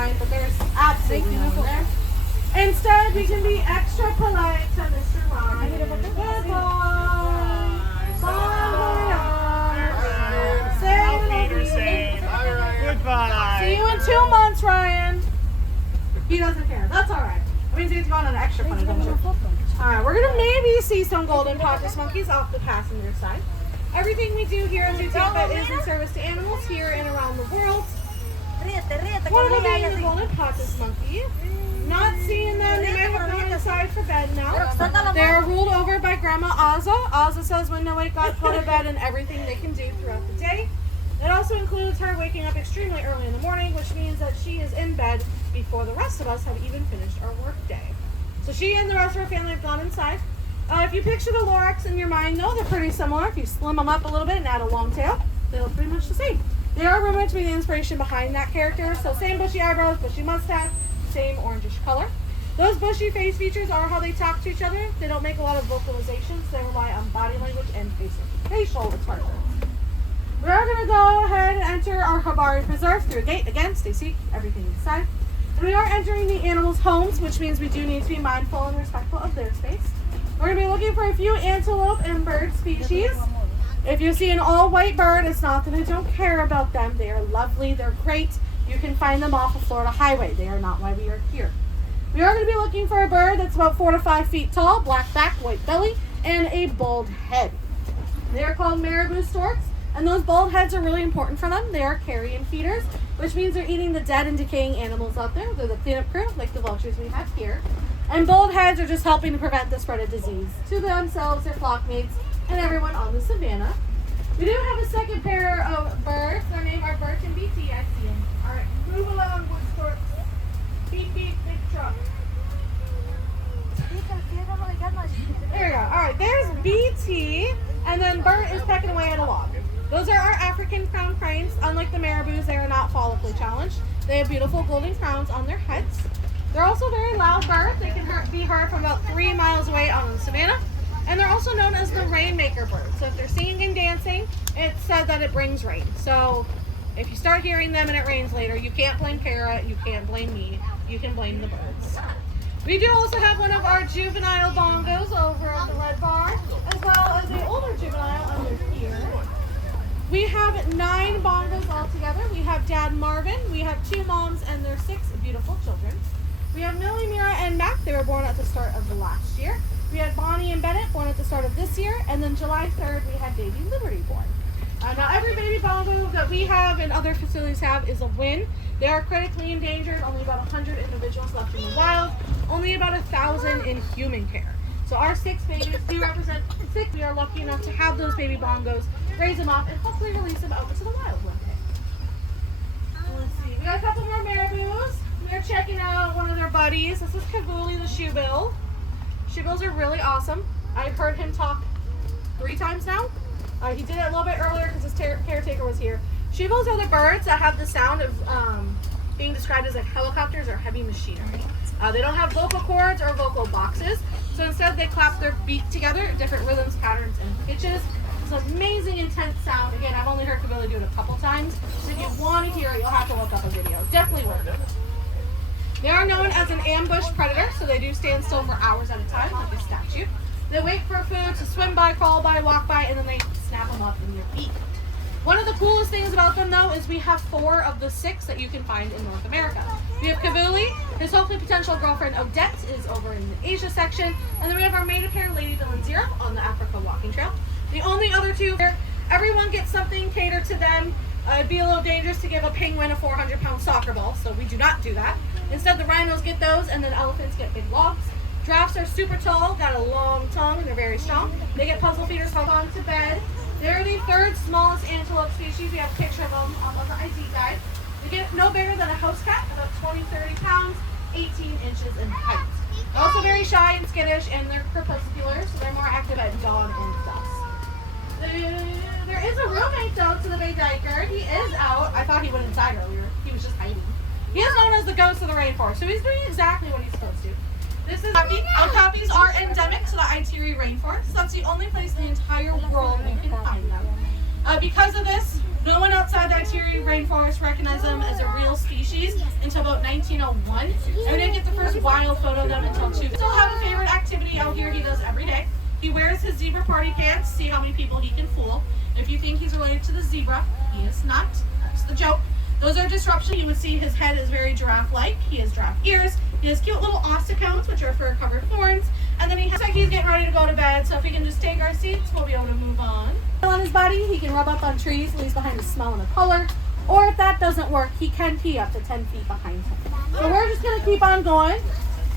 fine, but there's absolutely nothing there. Instead, we can be extra polite to Mr. Ryan. Goodbye. Bye. Say Peterson. Goodbye. See you in 2 months, Ryan. He doesn't care. That's all right. That means he has to go on an extra fun adventure. Alright, we're gonna maybe see some golden pocket monkeys off the passenger side. Everything we do here at Zootopic Pet is in service to animals here and around the world. One of them being the golden pocket monkey. Not seeing them, they may have gone inside for bed now. They're ruled over by Grandma Azza. Azza says when they wake up, go to bed and everything they can do throughout the day. It also includes her waking up extremely early in the morning, which means that she is in bed before the rest of us have even finished our work day. So she and the rest of her family have gone inside. If you picture the Lorax in your mind, though, they're pretty similar. If you slim them up a little bit and add a long tail, they look pretty much the same. They are rumored to be the inspiration behind that character. So same bushy eyebrows, bushy mustache, same orangish color. Those bushy face features are how they talk to each other. They don't make a lot of vocalizations. They rely on body language and facial expressions. We are going to go ahead and enter our Habari Preserve through a gate. Again, stay safe, everything inside. And we are entering the animals' homes, which means we do need to be mindful and respectful of their space. We're going to be looking for a few antelope and bird species. If you see an all-white bird, it's not that I don't care about them. They are lovely. They're great. You can find them off of Florida Highway. They are not why we are here. We are going to be looking for a bird that's about 4 to 5 feet tall, black back, white belly, and a bald head. They are called marabou storks. And those bald heads are really important for them. They are carrion feeders, which means they're eating the dead and decaying animals out there. They're the cleanup crew, like the vultures we have here. And bald heads are just helping to prevent the spread of disease to themselves, their flock mates, and everyone on the savannah. We do have a second pair of birds. Their names are Birch and BT. I see them. All right, move along, wood storks. Beep, beep, big truck. There we go. All right, there's BT, and then Bert is pecking away at a log. Those are our African crown cranes. Unlike the marabous, they are not follically challenged. They have beautiful golden crowns on their heads. They're also very loud birds. They can be heard from about 3 miles away on the savannah. And they're also known as the rainmaker bird. So if they're singing and dancing, it's said that it brings rain. So if you start hearing them and it rains later, you can't blame Kara, you can't blame me, you can blame the birds. We do also have one of our juvenile bongos over at the red bar, as well as an older juvenile under here. We have 9 bongos altogether. We have Dad Marvin, we have 2 moms and their 6 beautiful children. We have Millie, Mira, and Mac. They were born at the start of the last year. We had Bonnie and Bennett born at the start of this year. And then July 3rd, we had baby Liberty born. Now every baby bongo that we have and other facilities have is a win. They are critically endangered. Only about 100 individuals left in the wild. Only about 1,000 in human care. So our 6 babies do represent 6. We are lucky enough to have those baby bongos, raise them up, and hopefully release them out into the wild one day. Let's see. We got a couple more marabous. We're checking out one of their buddies. This is Kavuli the shoebill. Shoebills are really awesome. I've heard him talk 3 times now. He did it a little bit earlier because his caretaker was here. Shoebills are the birds that have the sound of being described as like helicopters or heavy machinery. They don't have vocal cords or vocal boxes, so instead they clap their beak together in different rhythms, patterns, and pitches. It's an amazing, intense sound. Again, I've only heard Kavili do it a couple times, so if you want to hear it, you'll have to look up a video. Definitely worth it. They are known as an ambush predator, so they do stand still for hours at a time, like a statue. They wait for food to swim by, crawl by, walk by, and then they snap them up in their beak. One of the coolest things about them, though, is we have 4 of the 6 that you can find in North America. We have Kavuli, his hopefully potential girlfriend Odette is over in the Asia section, and then we have our mated pair, Lady Bill and Zero, on the Africa walking trail. The only other 2 here, everyone gets something catered to them. It'd be a little dangerous to give a penguin a 400-pound soccer ball, so we do not do that. Instead, the rhinos get those, and then elephants get big logs. Giraffes are super tall, got a long tongue, and they're very strong. They get puzzle feeders held on to bed. They're the 3rd smallest antelope species. We have a picture of them up on the ID guide. They get no bigger than a house cat, about 20-30 pounds, 18 inches in height. They're also very shy and skittish, and they're crepuscular, so they're more active at dawn and dusk. There is a roommate, though, to the Bay Diker. He is out. I thought he went inside earlier. He was just hiding. He is known as the ghost of the rainforest, so he's doing exactly what he's supposed to. This is Okapis are endemic to the Ituri rainforest. So that's the only place in the entire world you can find them. Because of this, no one outside the Ituri rainforest recognizes them as a real species. species until about 1901. And we didn't get the first wild photo of them until 2. Still have a favorite activity out here he does every day. He wears his zebra party pants, see how many people he can fool. If you think he's related to the zebra, he is not. That's the joke. Those are disruption. You would see his head is very giraffe-like. He has giraffe ears. He has cute little ossicones, which are fur-covered horns. And then he looks like he's getting ready to go to bed. So if we can just take our seats, we'll be able to move on. On his body, he can rub up on trees, leaves behind a smell and a color. Or if that doesn't work, he can pee up to 10 feet behind him. So we're just going to keep on going.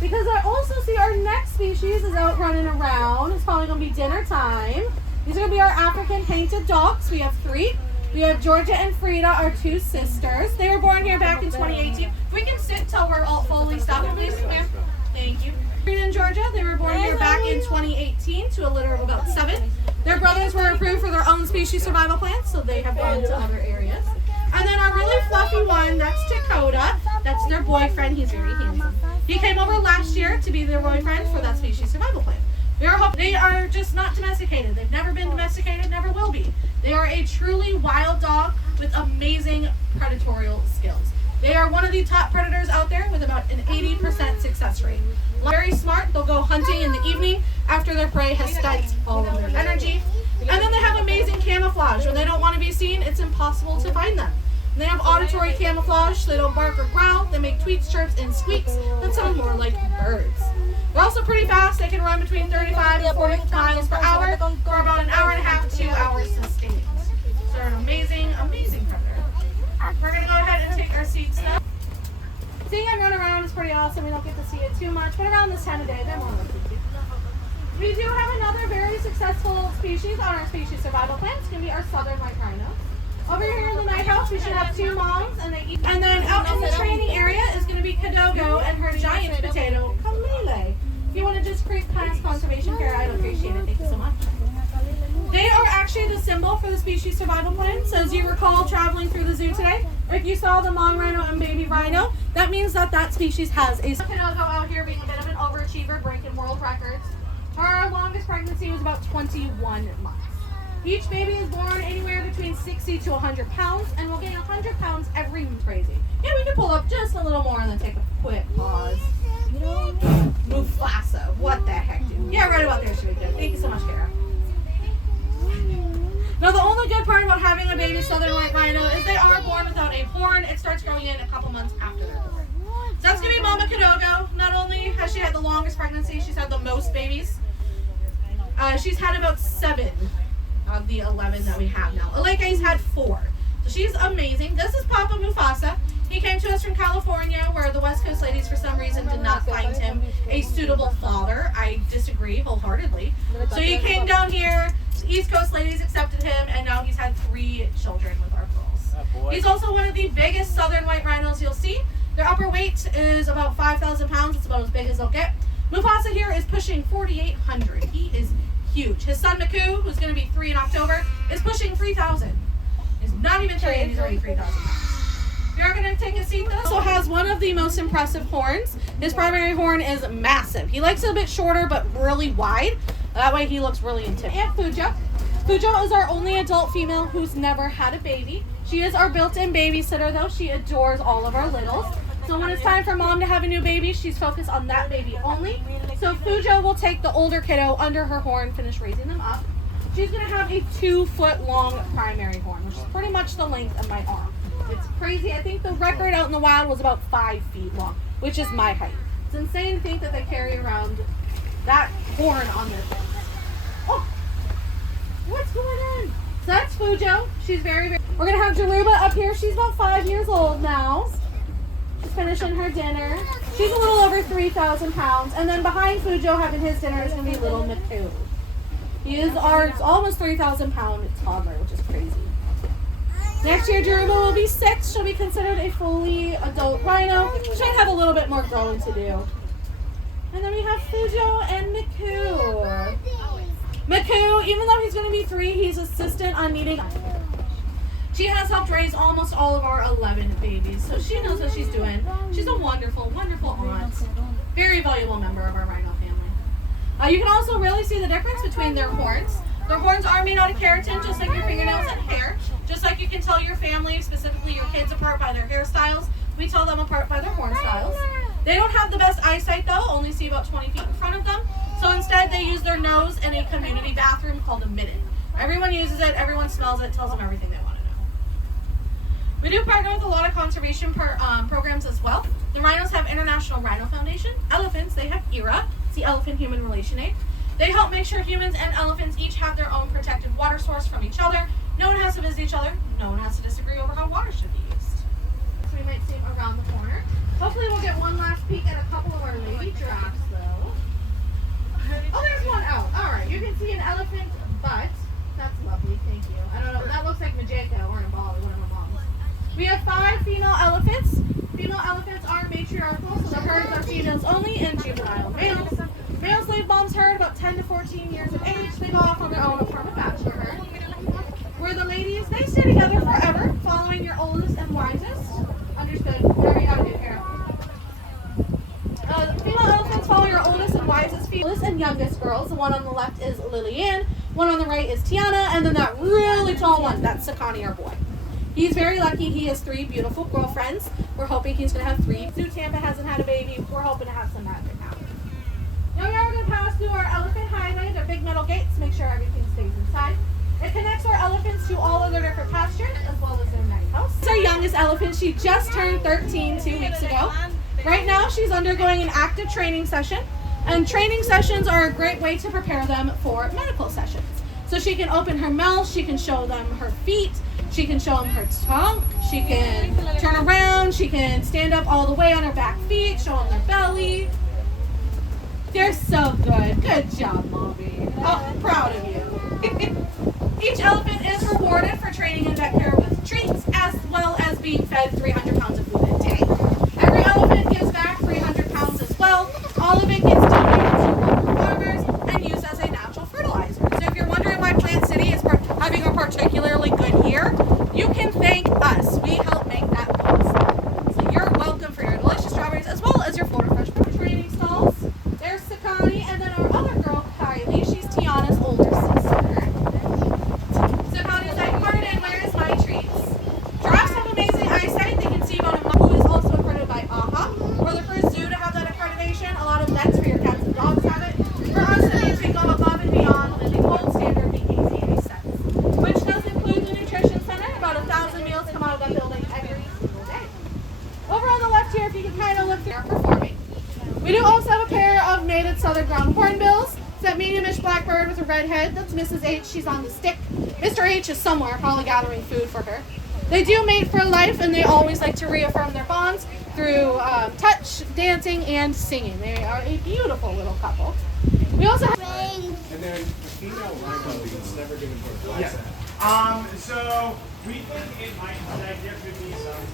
Because I also see our next species is out running around. It's probably going to be dinner time. These are going to be our African painted dogs. We have 3. We have Georgia and Frida, our 2 sisters. They were born here back in 2018. We can sit till we're all fully stopped, please, ma'am. Thank you. Frida and Georgia, they were born here back in 2018 to a litter of about 7. Their brothers were approved for their own species survival plans, so they have gone to other areas. And then our really fluffy one, that's Dakota. That's their boyfriend. He's very handsome. He came over last year to be their boyfriend for that species survival plan. They are just not domesticated. They've never been domesticated, never will be. They are a truly wild dog with amazing predatorial skills. They are one of the top predators out there with about an 80% success rate. Very smart. They'll go hunting in the evening after their prey has spent all of their energy. And then they have amazing camouflage. When they don't want to be seen, it's impossible to find them. And they have auditory camouflage. They don't bark or growl. They make tweets, chirps, and squeaks that sound more like birds. They're also pretty fast. They can run between 35 and 40 miles per hour for about an hour and a half to 2 hours sustained. So they're an amazing, amazing predator. We're going to go ahead and take our seats now. Seeing them run around is pretty awesome. We don't get to see it too much, but around this time of day, they're more likely to. We do have another very successful species on our species survival plan. It's going to be our southern white rhinos. Over here in the night house, we should have 2 moms, and they eat. And then out in the training area is going to be Kadogo and her giant potato, Kalele. If you want to just create past conservation care, I'd appreciate it. Thank you so much. They are actually the symbol for the species survival plan. So as you recall traveling through the zoo today, if you saw the mom rhino and baby rhino, that means that that species has a Kadogo out here being a bit of an overachiever, breaking world records. Our longest pregnancy was about 21 months. Each baby is born anywhere between 60 to 100 pounds and will gain 100 pounds every month. Crazy. Yeah, we can pull up just a little more and then take a quick pause. Mufasa, what the heck, dude? Yeah, right about there, Sharika. Thank you so much, Kara. Now, the only good part about having a baby southern white rhino is they are born without a horn. It starts growing in a couple months after they're born. So that's going to be Mama Kadogo. Not only has she had the longest pregnancy, she's had the most babies. She's had about 7 of the 11 that we have now. Aleke's had 4. So she's amazing. This is Papa Mufasa. He came to us from California, where the West Coast ladies, for some reason, did not find him a suitable father. I disagree wholeheartedly. So he came down here, the East Coast ladies accepted him, and now he's had 3 children with our girls. He's also one of the biggest southern white rhinos you'll see. Their upper weight is about 5,000 pounds. It's about as big as they'll get. Mufasa here is pushing 4,800. He is huge. His son Maku, who's going to be 3 in October, is pushing 3,000. He's not even 3, and he's already 3,000. You're going to take a seat though. Also has one of the most impressive horns. His primary horn is massive. He likes it a bit shorter but really wide. That way he looks really intimidating. And Fujo. Fujo is our only adult female who's never had a baby. She is our built-in babysitter though. She adores all of our littles. So when it's time for mom to have a new baby, she's focused on that baby only. So Fujo will take the older kiddo under her horn, finish raising them up. She's going to have a 2-foot long primary horn, which is pretty much the length of my arm. It's crazy. I think the record out in the wild was about 5 feet long, which is my height. It's insane to think that they carry around that horn on their face. Oh, what's going on? So that's Fujo. She's very. We're going to have Jaruba up here. She's about 5 years old now. She's finishing her dinner. She's a little over 3,000 pounds. And then behind Fujo having his dinner is going to be little Maku. He is our almost 3,000 pound toddler, which is crazy. Next year, Jaruba will be 6. She'll be considered a fully adult rhino. She'll have a little bit more growing to do. And then we have Fujo and Maku. Maku, even though he's going to be 3, he's assistant on meeting. She has helped raise almost all of our 11 babies, so she knows what she's doing. She's a wonderful, wonderful aunt. Very valuable member of our rhino family. You can also really see the difference between their horns. Their horns are made out of keratin, just like your fingernails and hair. Just like you can tell your family, specifically your kids, apart by their hairstyles, We tell them apart by their horn styles. They don't have the best eyesight though, only see about 20 feet in front of them. So instead they use their nose in a community bathroom called a midden. Everyone uses it, everyone smells it, tells them everything they want to know. We do partner with a lot of conservation programs as well. The rhinos have International Rhino Foundation. Elephants, they have ERA, it's the Elephant Human Relation Aid. They help make sure humans and elephants each have their own protected water source from each other. No one has to visit each other. No one has to disagree over how water should be used. So we might see them around the corner. Hopefully we'll get one last peek at a couple of our lady giraffes though. Oh, there's one out. All right, you can see an elephant butt. That's lovely, thank you. I don't know, that looks like Majeka or Nabali, one of my moms. We have 5 female elephants. Female elephants are matriarchal, so the herds are females only and juvenile males. Males leave mom's herd about 10 to 14 years of age. They go off on their own and form a bachelor herd. Where the ladies, they stay together forever, following your oldest and wisest. Understood. Very out here. Female elephants follow your oldest and wisest, oldest and youngest girls. The one on the left is Lillian, one on the right is Tiana, and then that really tall one, that's Sakani, our boy. He's very lucky. He has 3 beautiful girlfriends. We're hoping he's going to have 3. Zoo Tampa hasn't had a baby. We're hoping to have some magic happen. Now we are going to pass through our elephant highway. They're big metal gates to make sure everything stays inside. It connects our elephants to all of their different pastures as well as their night house. This is our youngest elephant. She just turned 13 2 weeks ago. Right now she's undergoing an active training session, and training sessions are a great way to prepare them for medical sessions. So she can open her mouth, she can show them her feet, she can show them her tongue, she can turn around, she can stand up all the way on her back feet, show them their belly. They're so good. Good job, Mommy. Oh, proud of you. Each elephant is rewarded for training in vet care with treats as well as being fed 300 pounds of food a day. Every elephant gives back 300 pounds as well. All of it gets donated to local farmers and used as a natural fertilizer. So if you're wondering why Plant City is having a particularly good year, you can thank us. We help make that possible. So you're welcome for your delicious strawberries as well as your Florida Fresh Fruit training stalls. There's Sakani, and then our other girl, Kylie. She's Tiana's older sister. Sakani's like, pardon, where is my treats? Giraffes have amazing eyesight. They can see about a mile, who is also accredited by AHA. We're the first zoo to have that accreditation. A lot of vets for your cats and dogs have it. For us, it means we go above and beyond with the gold standard BKCA sets, which does include the nutrition center. About 1,000 meals come out of that building every single day. Over on the left here, if you can kind of look through, performing. We do also have a pair of mated southern ground hornbills. It's that medium-ish black bird with a red head. That's Mrs. H. She's on the stick. Mr. H is somewhere, probably gathering food for her. They do mate for life, and they always like to reaffirm their bonds through touch, dancing, and singing. They are a beautiful little couple. We also have... And then the female rhino is never given birth. Why is that? So we think it might, that there could be some